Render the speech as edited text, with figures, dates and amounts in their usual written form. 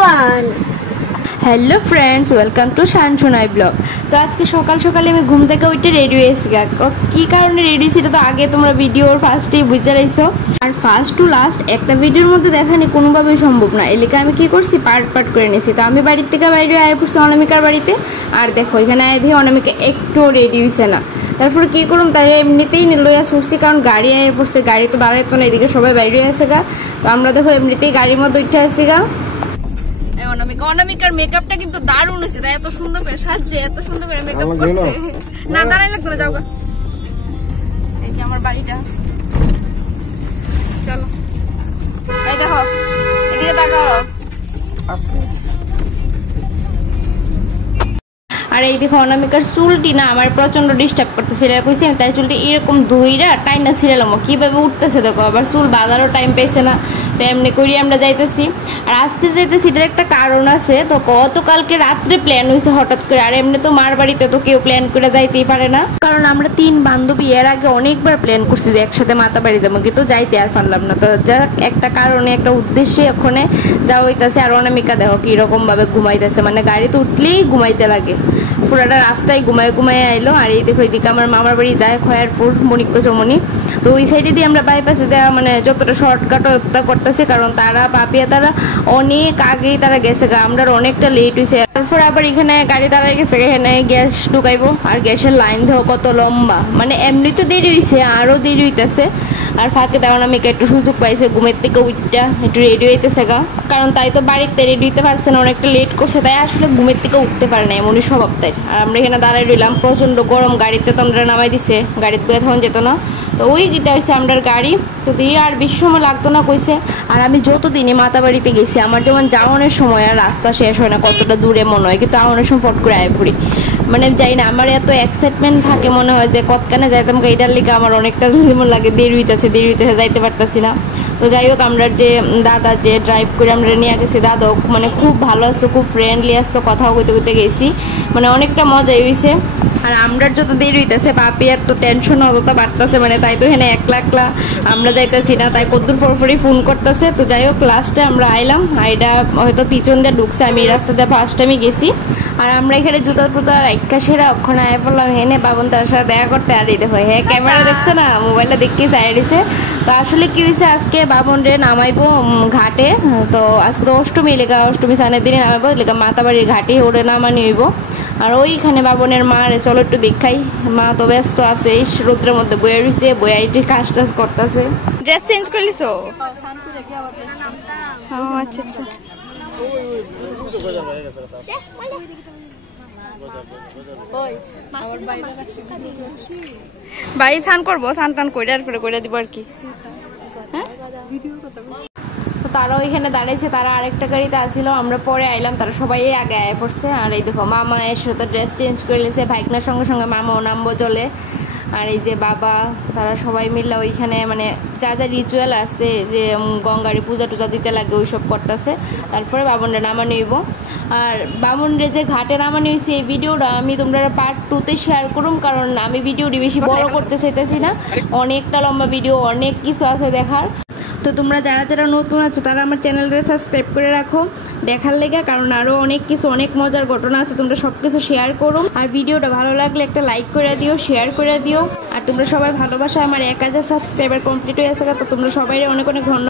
1। Hello friends, welcome to শানসোনাই blog. তো আজকে সকাল সকালে আমি ঘুম থেকে উঠে রেডি হয়েছি। কী কারণে রেডি হয়েছি তো আগে তোমরা ভিডিওর ফার্স্টেই বুঝে রাইছো। আর ফার্স্ট টু লাস্ট একটা ভিডিওর মধ্যে দেখানি কোনোভাবেই সম্ভব না, এলাকা আমি কী করছি পার্ট পার্ট করে নিয়েছি। তো আমি বাড়ির থেকে বাইরে আয় পড়ছি অনামিকার বাড়িতে। আর দেখো এখানে আয় দিয়ে অনামিকা একটু রেডি হয়েছে না। তারপরে কী করুম, তারা এমনিতেই লইয়া ছুটছি, কারণ গাড়ি আয় পড়ছে, গাড়ি তো দাঁড়াইতো না, এদিকে সবাই বাইরে আছে গা। তো আমরা দেখো এমনিতেই গাড়ির মধ্যে উঠে আসছি গা। অনামিকার মেকআপটা কিন্তু দারুণ হয়েছে, তাই এত সুন্দর করে সাজছে, এত সুন্দর করে মেকআপ করছে। না দাঁড়াই লাগতো না, যাও। এই যে আমার বাড়িটা, চলো। এই দেখো, এদিকে তাকাও। আর এই দেখো অনামিকার চুলটি না আমার প্রচন্ড ডিস্টার্ব করতেছিল। কইছি আমি তাই চুলটি এরকম ধুইরা টাইনা ছিলাম, কিভাবে উঠতেছে দেখো। আবার চুল বাঁধারও টাইম পাইছে না, তো এমনি করি আমরা যাইতেছি। আর আজকে যাইতেছি এটার একটা কারণ আছে। তো গতকালকে রাত্রে প্ল্যান হয়েছে হঠাৎ করে। আর এমনি তো মার বাড়িতে তো কেউ প্ল্যান করে যাইতেই পারে না, কারণ আমরা 3 বান্ধবী এর আগে অনেকবার প্ল্যান করছি যে একসাথে মাতা বাড়ি যাবো, কিন্তু যাইতে আর পারলাম না। তো যা একটা কারণে একটা উদ্দেশ্যে ওখানে যাওয়া হইতেছে। আর অনামিকা দেখো কিরকম ভাবে ঘুমাইতেছে, মানে গাড়িতে উঠলেই ঘুমাইতে লাগে, পুরাটা রাস্তায় ঘুমায় আইলো। আর এই দেখো এদিকে আমার মামার বাড়ি যায় খয়ারপুর মণিক্য চমনি। তো ওই সাইডে দিয়ে আমরা বাইপাসে দেওয়া মানে যতটা শর্টকাট করতেছি, কারণ তারা পাপিয়া তারা অনেক আগেই তারা গেছে গা, আমরা অনেকটা লেট হয়েছে। তারপর আবার এখানে গাড়ি দাঁড়ায় গেছে, এখানে গ্যাস ঢুকাইবো। আর গ্যাসের লাইন দেখো কত লম্বা, মানে এমনি তো দেরি হয়েছে, আরও দেরি হইতেছে। আর ফাঁকে দেওয়া আমি একটু সুযোগ পাইছে ঘুমের থেকে উঠটা একটু রেডি হইতেছে গা, কারণ তাই তো বাড়িতে রেডি হইতে পারছে না, অনেকটা লেট করছে, তাই আসলে ঘুমের থেকে উঠতে পারে না, এমনই স্বভাব তাই। আর আমরা এখানে দাঁড়াই রইলাম, প্রচণ্ড গরম, গাড়িতে তো আমরা নামাই দিছে, গাড়িতে বয়ে তখন যেত না। তো ওই যেটা হয়েছে আমরার গাড়ি, তো দিয়ে আর বেশি সময় লাগতো না কইছে। আর আমি যতদিনই মাতা বাড়িতে গেছি আমার যেমন যাওয়ানোর সময় আর রাস্তা শেষ হয় না, কতটা দূরে মনে হয়, কিন্তু আওয়ানোর সময় ফট করে আয় পড়ি। মানে যাই না, আমার এত এক্সাইটমেন্ট থাকে মনে হয় যে কতখানে যাইতাম, এইটার লিগে আমার অনেকটা যেমন লাগে দেরি হইতেছে যাইতে পারতাছি না। তো যাই হোক আমরা যে দাদা যে ড্রাইভ করে আমরা নিয়ে গেছি, দাদা মানে খুব ভালো আসতো, খুব ফ্রেন্ডলি আসতো, কথাও কইতে গেছি, মানে অনেকটা মজাই হয়েছে। আর আমরা যত দেরি হইতেছে পাপি আর তো টেনশন অতটা বাড়তেছে, মানে তাই তো এখানে একলা আমরা যাইতেছি না, তাই কদ্দুর পরপরই ফোন করতেছে। তো যাই হোক লাস্টে আমরা আইলাম, আইডা হয়তো পিছন দিয়ে ঢুকছে, আমি এই রাস্তা দিয়ে ফার্স্ট টাইমে গেছি। আর আমরা এখানে জুতা টুতা রাইখা সেরা ওখানে আয় পড়লাম, হেনে বাবন তার সাথে দেখা করতে। আর এই দেখো হ্যাঁ ক্যামেরা দেখছে না, মোবাইলটা দেখতেই সাইড দিছে। তো আসলে কি হয়েছে, আজকে বাবন রে নামাইবো ঘাটে। তো আজকে তো অষ্টমী, লেখা অষ্টমী স্নানের দিনে নামাইবো, লেখা মাতাবাড়ির ঘাটে ওরে নামানি হইব। আর ওইখানে বাবনের মা রে চলো একটু দেখাই, মা তো ব্যস্ত আছে, এই রোদ্রের মধ্যে বয়ে রয়েছে, বয়ে আইটি কাজ টাজ করতেছে। ড্রেস চেঞ্জ করে লিছো? আচ্ছা আচ্ছা। ভাই স্নান করবো, স্নান টান করে করে দিব আর কি। হ্যাঁ তো তারাও এখানে দাঁড়াইছে, তারা আরেকটা গাড়িতে আসছিল, আমরা পরে আইলাম, তারা সবাই আগে আয় পড়ছে। আর এই দেখো মামা এসে তো ড্রেস চেঞ্জ করে লেছে, ভাইকনার সঙ্গে সঙ্গে মামাও নামবো জলে। আর এই যে বাবা তারা সবাই মিললে ওইখানে মানে যা যা রিচুয়াল আছে যে গঙ্গারে পূজা টুজা দিতে লাগে ওইসব করতেছে। তারপরে বামনরা নামানো হইব। আর বামনরে যে ঘাটে নামানো হয়েছে এই ভিডিওটা আমি তোমরা পার্ট 2-তে শেয়ার করুম, কারণ আমি ভিডিওটি বেশি বড় করতে চাইতেছি না, অনেকটা লম্বা ভিডিও, অনেক কিছু আছে দেখার। তো তোমরা যারা নতুন আছো তারা আমার চ্যানেলটা সাবস্ক্রাইব করে রাখো দেখার লেগে, কারণ আরও অনেক কিছু অনেক মজার ঘটনা আছে, তোমরা সব কিছু শেয়ার করো। আর ভিডিওটা ভালো লাগলে একটা লাইক করে দিও, শেয়ার করে দিও। আর তোমরা সবাই ভালোবাসা, আমার 1000 সাবস্ক্রাইবার কমপ্লিট হয়ে গেছে, তো তোমরা সবাই অনেক ধন্যবাদ।